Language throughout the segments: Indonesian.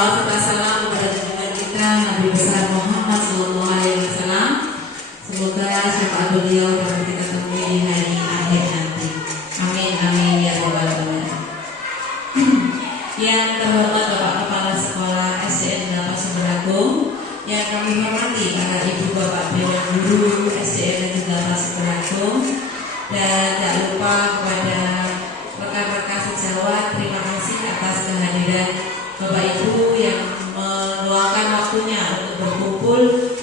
Salawat serta salam kepada junjungan kita Nabi besar Muhammad Sallallahu Alaihi Wasallam. Semoga syafaat beliau dapat kita temui di hari akhir nanti. Amin amin ya rabbal alamin. Yang terhormat Bapak Kepala Sekolah SDN 8 Sumeragung, yang kami hormati para ibu bapak dewan guru SDN 8 Sumeragung, dan tak lupa kepada rekan-rekan sejawat, terima kasih atas kehadiran Bapak Ibu yang meluangkan waktunya untuk berkumpul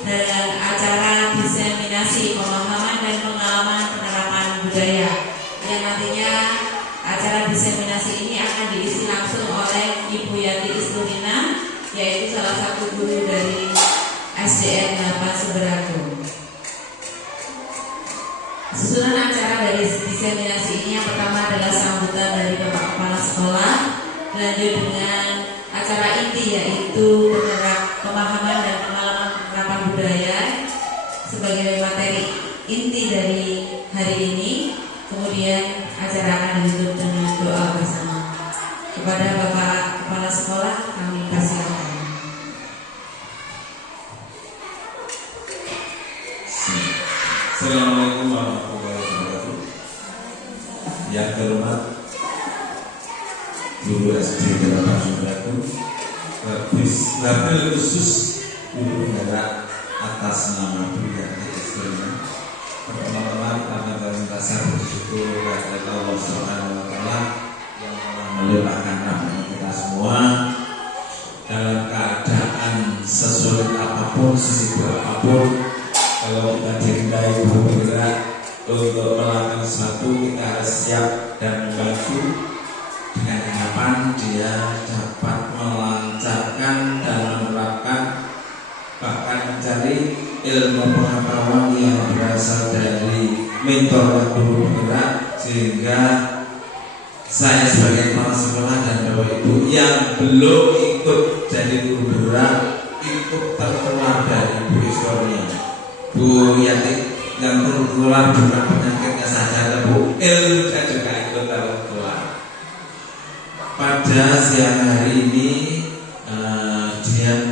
dalam acara diseminasi pemahaman dan pengalaman penerapan budaya, yang nantinya acara diseminasi ini akan diisi langsung oleh Ibu Yati Isturina, yaitu salah satu guru dari SDN 8 Sumeragung. Susunan acara dari diseminasi ini yang pertama adalah sambutan dari Bapak Kepala Sekolah, lanjut dengan acara inti yaitu pemahaman dan pengalaman penerapan budaya sebagai materi inti dari hari ini. Kemudian acara akan ditutup dengan doa bersama. Kepada Bapak Kepala Sekolah kami persilakan. Assalamualaikum warahmatullahi wabarakatuh. Yang terhormat Guru SD 8 Sumeragung, wabil khusus Guru Negara atas nama Bu Yati Isturina. Pertama-tama kami merasa bersyukur kepada Allah Subhanahu wa Ta'ala yang telah melimpahkan rahmat kita semua dalam keadaan sesulit apapun, sesibuk apapun. Kalau kita dimintai bergerak untuk melakukan sesuatu, kita harus siap dan membantu dengan harapan dia dapat melancarkan dan menerapkan, bahkan mencari ilmu pengetahuan yang berasal dari mentor yang dulu bergerak, sehingga saya sebagai kepala sekolah dan Bapak Ibu yang belum ikut jadi guru bergerak ikut tertular dari Bu Istornya, Bu Yati, yang tertular bukan penyakitnya saja, Bu ilmunya juga ikut tertular. Pada siang hari ini dia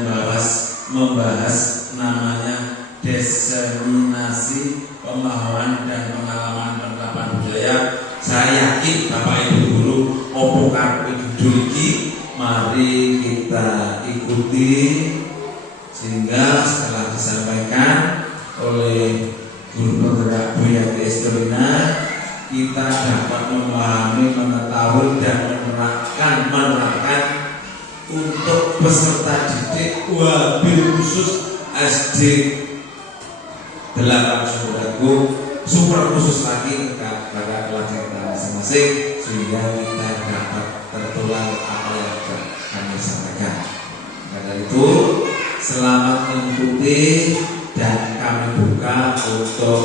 membahas namanya diseminasi pemahaman dan pengalaman penerapan budaya. Saya yakin Bapak Ibu guru opo karo judul iki, mari kita ikuti sehingga setelah disampaikan oleh guru bergerak Bu Yati Isturina, kita dapat memahami, mengetahui dan menerapkan untuk peserta didik wabil khusus SD 8 Sumeragung, super khusus lagi kepada kelas kita masing-masing, sehingga kita dapat tertular apa yang kami sampaikan. Karena itu selamat mengikuti dan kami buka untuk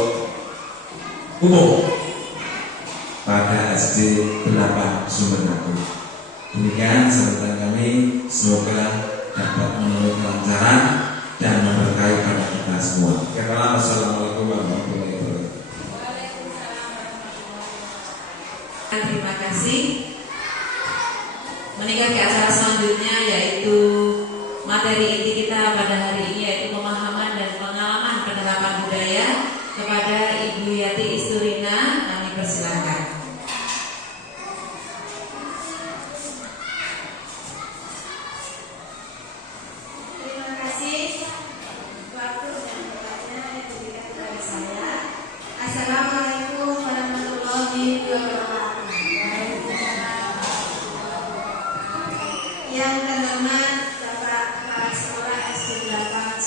umum pada SD 8 Sumeragung. Demikian sambutan kami, semoga dapat memenuhi kelancaran dan memberkahi pada kita semua. Wassalamualaikum warahmatullahi wabarakatuh. Terima kasih. Meningkat ke acara selanjutnya yaitu materi inti kita pada hari ini, yaitu pemahaman dan pengalaman penerapan budaya. Kepada Ibu Yati Isturina kami persilakan. Terima kasih waktu dan tempatnya yang diberikan kepada saya. Assalamualaikum warahmatullahi wabarakatuh. Yang terhormat Bapak Kepala Sekolah SD 8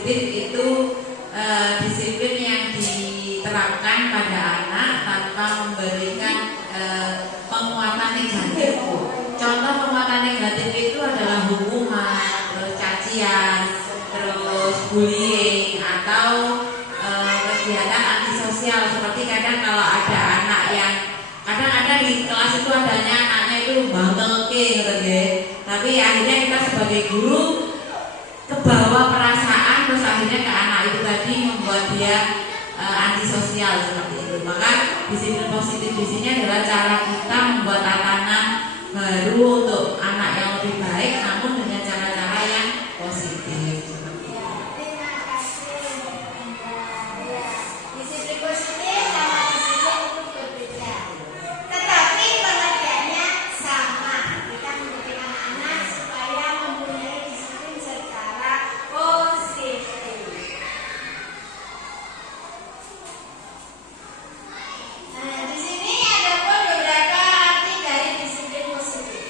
positif itu disiplin yang diterapkan pada anak tanpa memberikan penguatan negatif. Contoh penguatan negatif itu adalah hukuman, terus cacian, terus bullying atau kegiatan antisosial. Seperti kadang kalau ada anak yang kadang-kadang di kelas itu adanya anaknya itu bangelke gitu ya. Tapi akhirnya kita sebagai guru kebawa perasaan, terus akhirnya ke anak itu tadi membuat dia antisosial seperti itu. Maka disiplin positif di sini adalah cara kita membuat tatanan baru untuk anak yang lebih baik, namun dengan cara-cara yang positif. Terima kasih. Disiplin positif sama disiplin itu berbeda, tetapi pengertiannya sama. Kita mendidik anak-anak supaya mempunyai disiplin secara positif. Nah, di sini ada pun beberapa arti dari disiplin positif.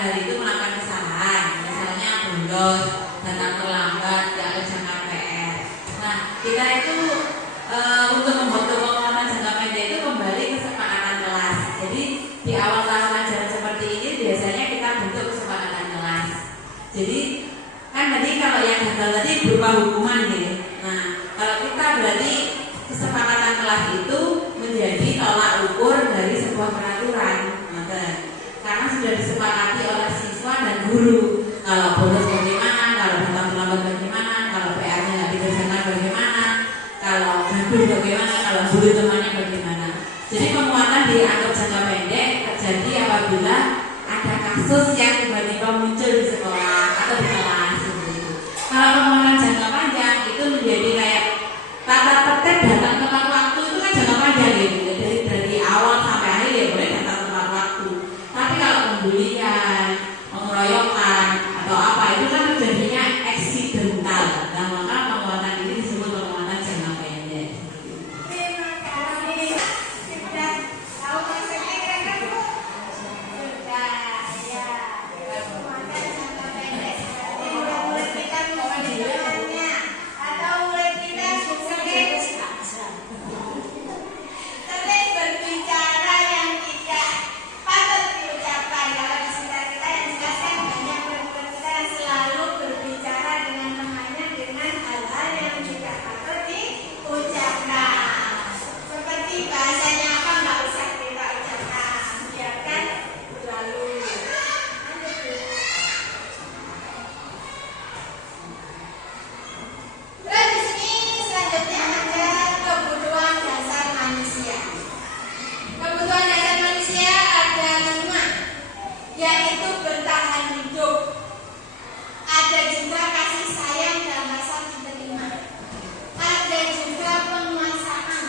hari itu melakukan kesalahan, misalnya bolos, datang terlambat, tidak kerjakan PR. Nah, kita itu untuk membentuk penguatan jangka pendek itu kembali kesepakatan kelas. Jadi di awal tahun ajaran seperti ini biasanya kita bentuk kesepakatan kelas. Jadi kan tadi kalau yang gagal tadi berupa hukuman ya. Nah, kalau kita berarti kesepakatan kelas itu menjadi tolak ukur dari sebuah peraturan. Karena sudah disepakati oleh siswa dan guru. Kalau bolos bagaimana, kalau datang terlambat bagaimana, kalau PR-nya nggak dikerjakan bagaimana, kalau gaduh bagaimana, kalau bully temannya bagaimana. Jadi penguatan dianggap jangka pendek terjadi apabila ada kasus yang tiba-tiba muncul di sekolah atau di kelas seperti itu. Kalau penguatan jangka panjang itu menjadi kayak tata tertib datang tepat waktu itu kan jangka panjang gitu. Jadi dari awal sampai akhir ya boleh datang tepat waktu. Tapi kalau pembulian, pengeroyokan atau apa itu kan terjadinya eksidental. Nah, maka penguatan ini disebut penguatan jangka pendek. Terima kasih. Sudah tahu maksudnya kan Bu? Sudah, ya. Penguatan jangka pendek seperti murid kita memperjuangkannya atau murid kita sering berbicara yang tidak patut diucapkan. Kalau di sekitar kita yang jelas kan banyak murid-murid kita yang selalu berbicara dengan temannya dengan hal-hal yang tidak patut diucapkan. Seperti bahasanya apa nggak usah kita ucapkan, biarkan berlalu. Lanjut Bu. Terus di sini selanjutnya ada kebutuhan dasar manusia. Kebutuhan dasar manusia ada 5, yaitu bertahan hidup. Ada juga kasih sayang dan rasa diterima. Ada juga penguasaan.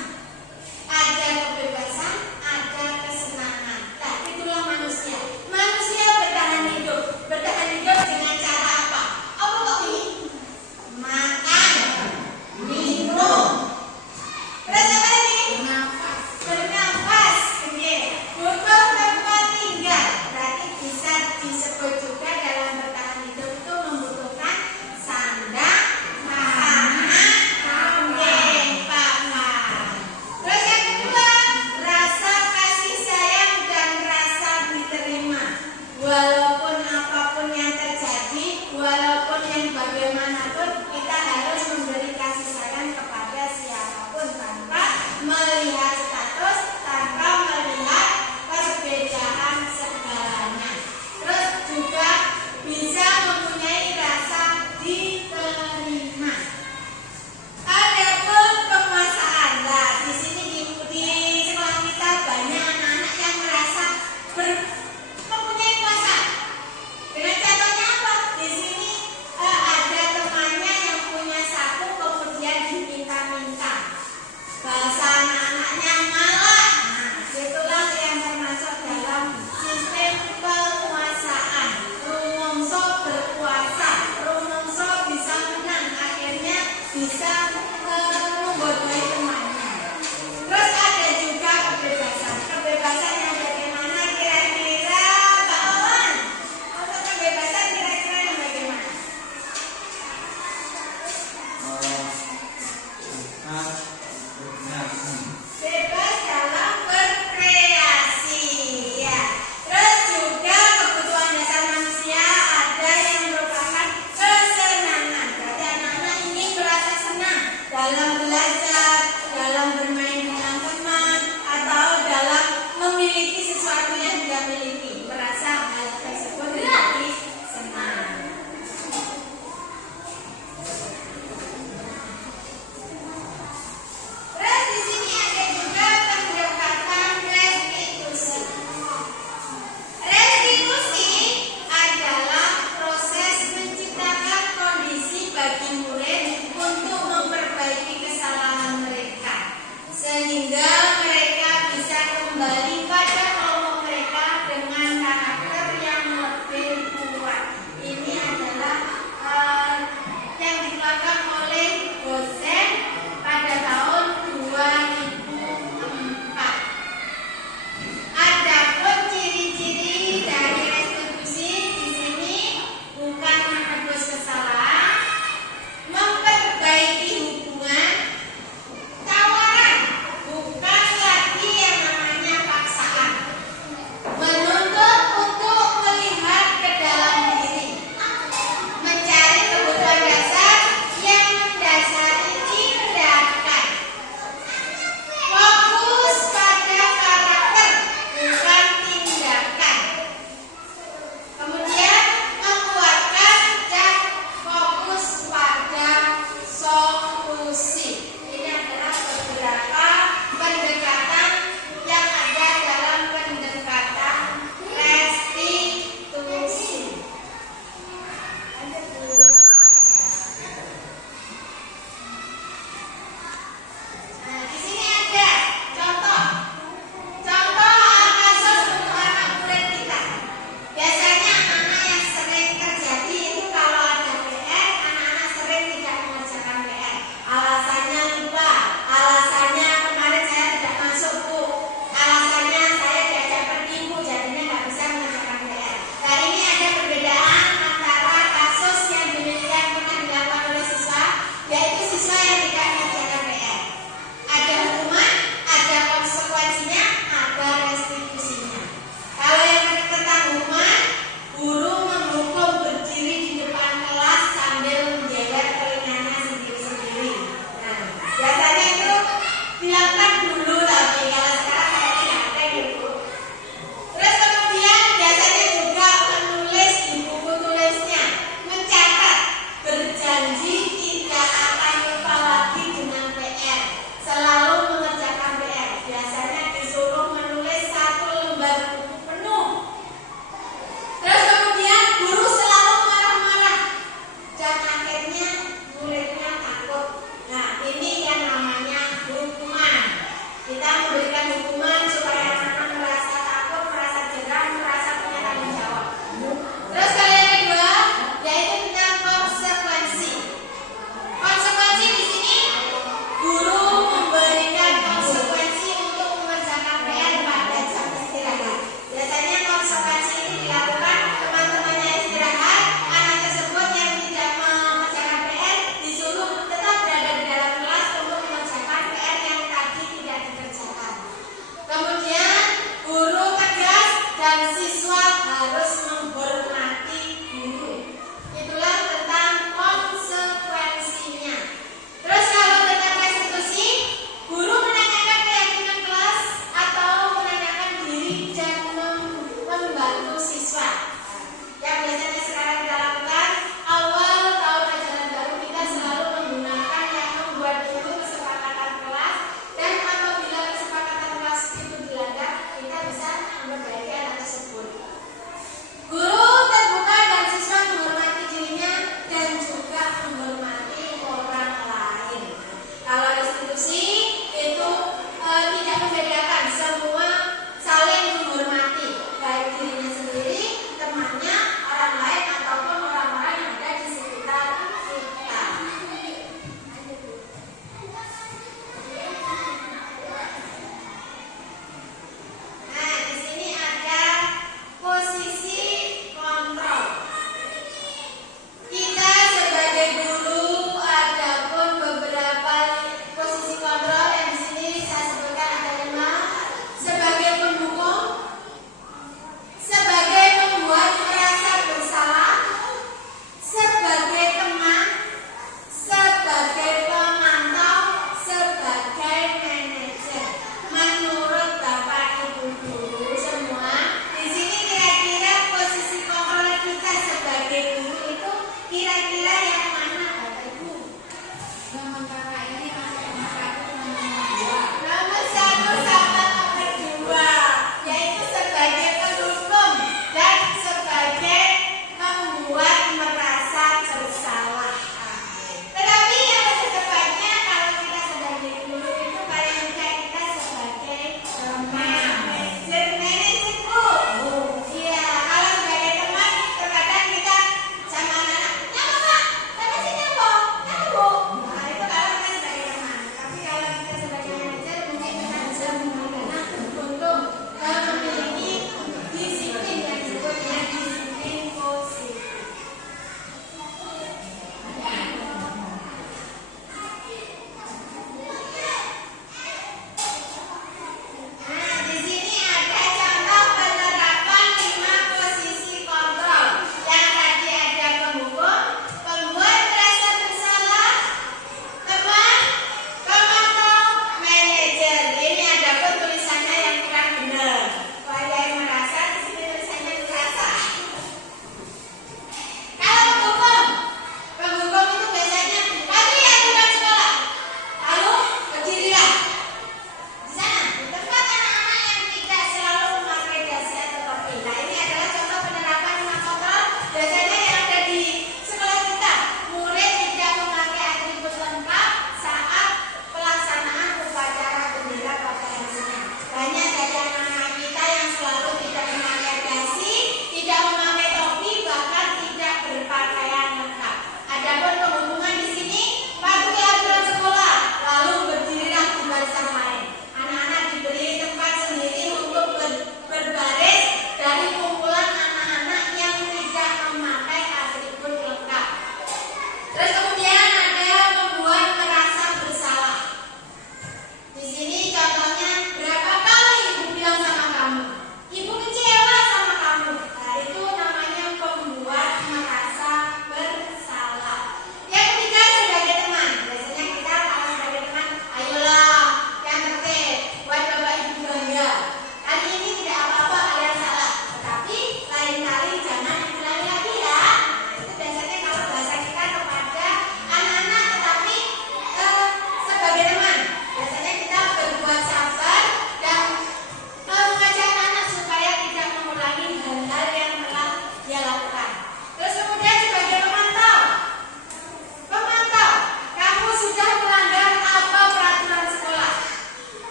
Ada kebebasan, ada kesenangan. Nah, itulah manusia. Manusia bertahan hidup. Bertahan hidup dengan cara apa? Apa kok ini? Makan, minum. Terus apa lagi? Bernafas. Oke. Butuh tempat tinggal. Berarti bisa disebut juga dalam bertahan hidup itu membutuhkan sandang, pangan, kambing, pakan. Terus yang kedua, rasa kasih sayang dan rasa diterima. Walaupun apapun yang terjadi, walaupun yang bagaimanapun, kita harus memberi kasih sayang kepada siapapun tanpa melihat status, tanpa melihat perbedaan segalanya. Terus juga bisa mempunyai rasa diterima. Adapun penguasaan, nah di sini di sekolah kita banyak anak-anak yang merasa mempunyai kuasa. Dengan contohnya apa? Di sini ada temannya yang punya sapu kemudian diminta-minta. Bahasa anak-anaknya malah. Nah, itulah yang termasuk dalam sistem penguasaan. Rumongso berkuasa, rumongso bisa menang, akhirnya bisa membodohi temannya. Terus ada juga kebebasan. Kebebasan yang bagaimana kira-kira Pak Wawan? Untuk kebebasan kira-kira yang bagaimana? Bebas dalam berkreasi, ya. Terus juga kebutuhan dasar manusia ada yang merupakan kesenangan. Berarti anak-anak ini merasa senang dalam belajar, dalam bermain dengan teman, atau dalam memiliki sesuatu yang dia miliki. Merasa hal tersebut menjadi senang.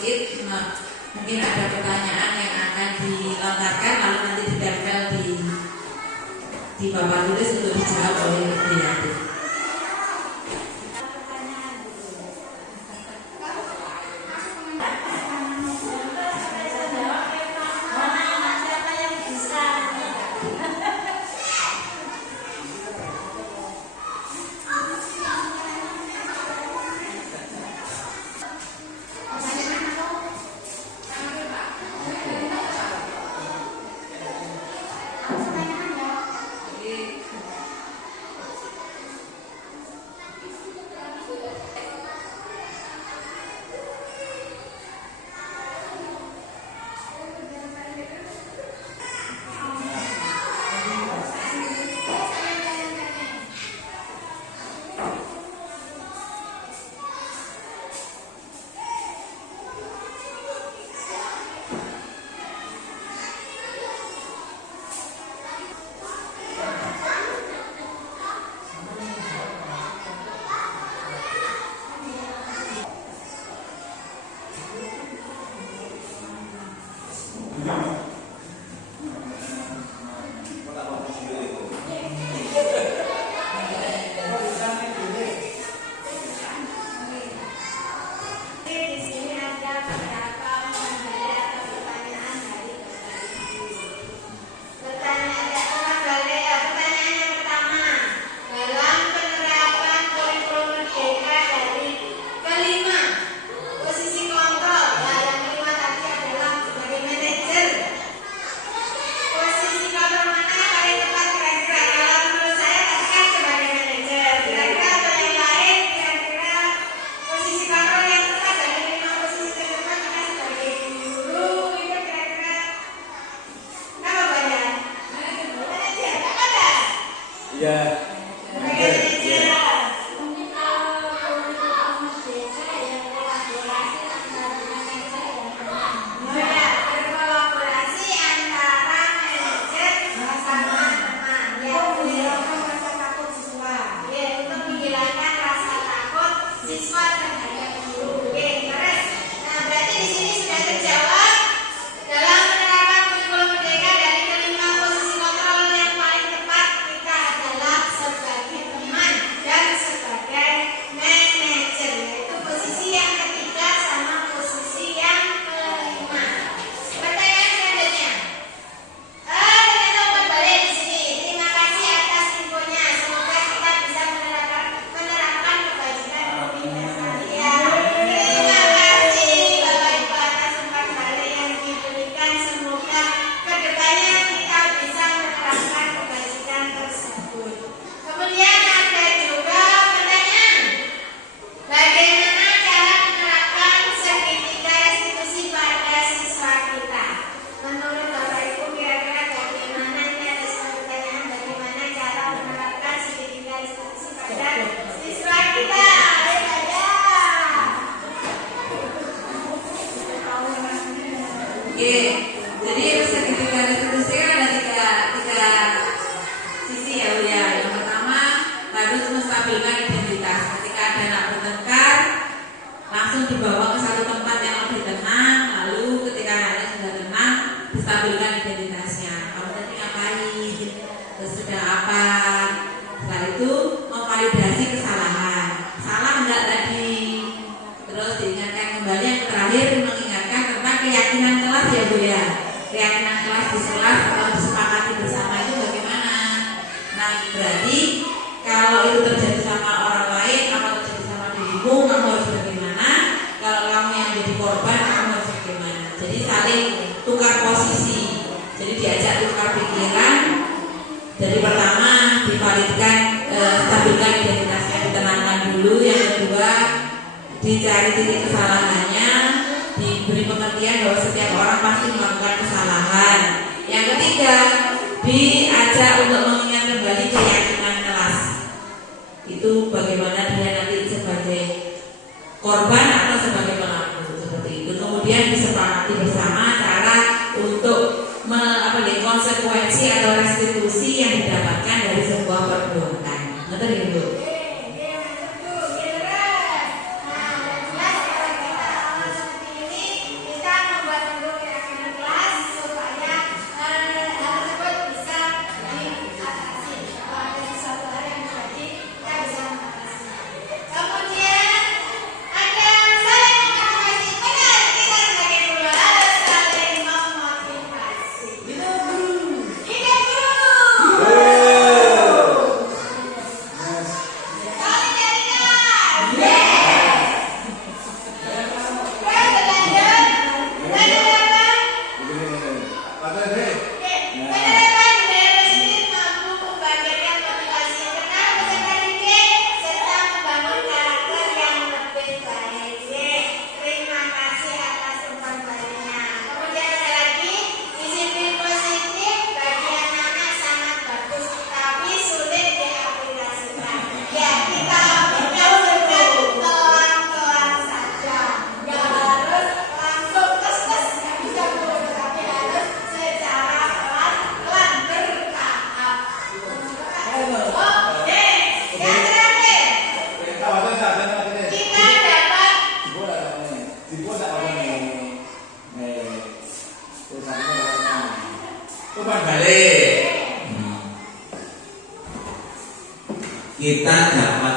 bangkit, mungkin ada pertanyaan yang akan dilontarkan lalu nanti ditempel di papan tulis untuk dijawab oleh Diati. Jadi segitiga restitusi kan ada tiga sisi ya Bu ya. Yang pertama harus menstabilkan identitas. Ketika ada anak bertengkar, langsung dibawa ke satu tempat yang lebih tenang. Lalu ketika anaknya sudah tenang, distabilkan identitasnya. Kamu tadi ngapain? Terus sedang apa? Setelah itu memvalidasi kesalahan. Salah enggak tadi? Terus diingatkan kembali. Yang terakhir mengingatkan tentang keyakinan kelas ya Bu ya. Keyakinan kelas di kelas atau disepakati bersama itu bagaimana? Nah berarti kalau itu terjadi sama orang lain, atau terjadi sama dirimu, kamu harus bagaimana? Kalau kamu yang jadi korban, kamu harus bagaimana? Jadi saling tukar posisi. Jadi diajak tukar pikiran. Jadi pertama divalidkan, stabilkan identitasnya, ditenangkan dulu. Yang kedua dicari titik kesalahannya, diberi pengertian bahwa setiap orang pasti melakukan kesalahan. Yang ketiga diajak untuk mengingat kembali keyakinan kelas. Itu bagaimana dia nanti sebagai korban atau sebagai pelaku seperti itu. Kemudian disepakati bersama cara untuk konsekuensi atau restitusi yang didapatkan dari sebuah perbuatan. Ngerti Ibu? Umpan balik. Kita dapat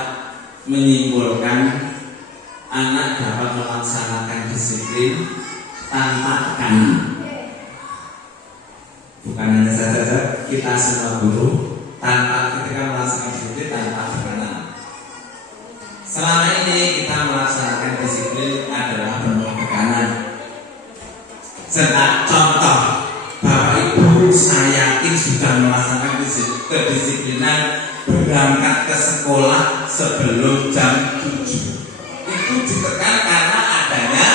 menyimpulkan anak dapat melaksanakan disiplin tanpa tekanan. Bukan hanya saja kita semua guru tanpa ketika melaksanakan disiplin tanpa tekanan. Selama ini kita melaksanakan disiplin adalah penuh tekanan. Contoh, Bapak Ibu saya yakin sudah melaksanakan kedisiplinan berangkat ke sekolah sebelum jam 7. Itu ditekan karena adanya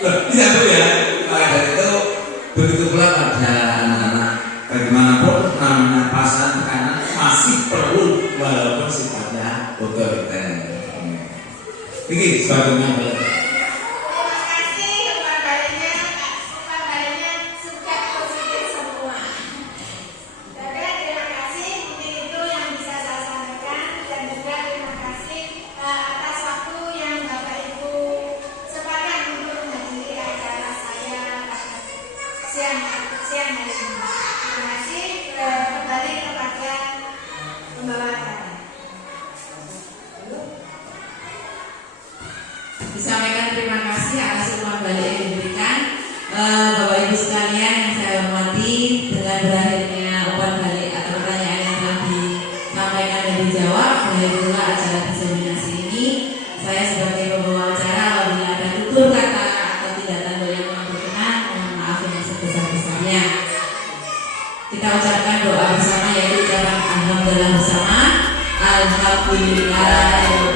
bisa tuh ya. Maka dari itu begitu pula pada anak-anak, bagaimanapun namanya pasangan tekanan masih perlu walaupun sifatnya otoriter. Ini sebagaimana Terima kasih umpan baliknya sudah positif semua. Jadi terima kasih, mungkin itu yang bisa saya sampaikan, dan juga terima kasih atas waktu yang Bapak Ibu sempatkan untuk menghadiri acara saya siang hari ini. Terima kasih, kembali kepada pembawa acara. Disampaikan terima kasih atas umpan balik yang diberikan. Bapak Ibu sekalian yang saya hormati, dengan berakhirnya umpan balik atau pertanyaan yang telah disampaikan dan dijawab, berakhir pula acara diseminasi ini. Saya sebagai pembawa acara, apabila ada tutur kata atau tidak tanda yang kurang berkenan, mohon maaf yang sebesar-besarnya. Kita ucapkan doa bersama, yaitu ucapan alhamdulillah bersama. Alhamdulillah.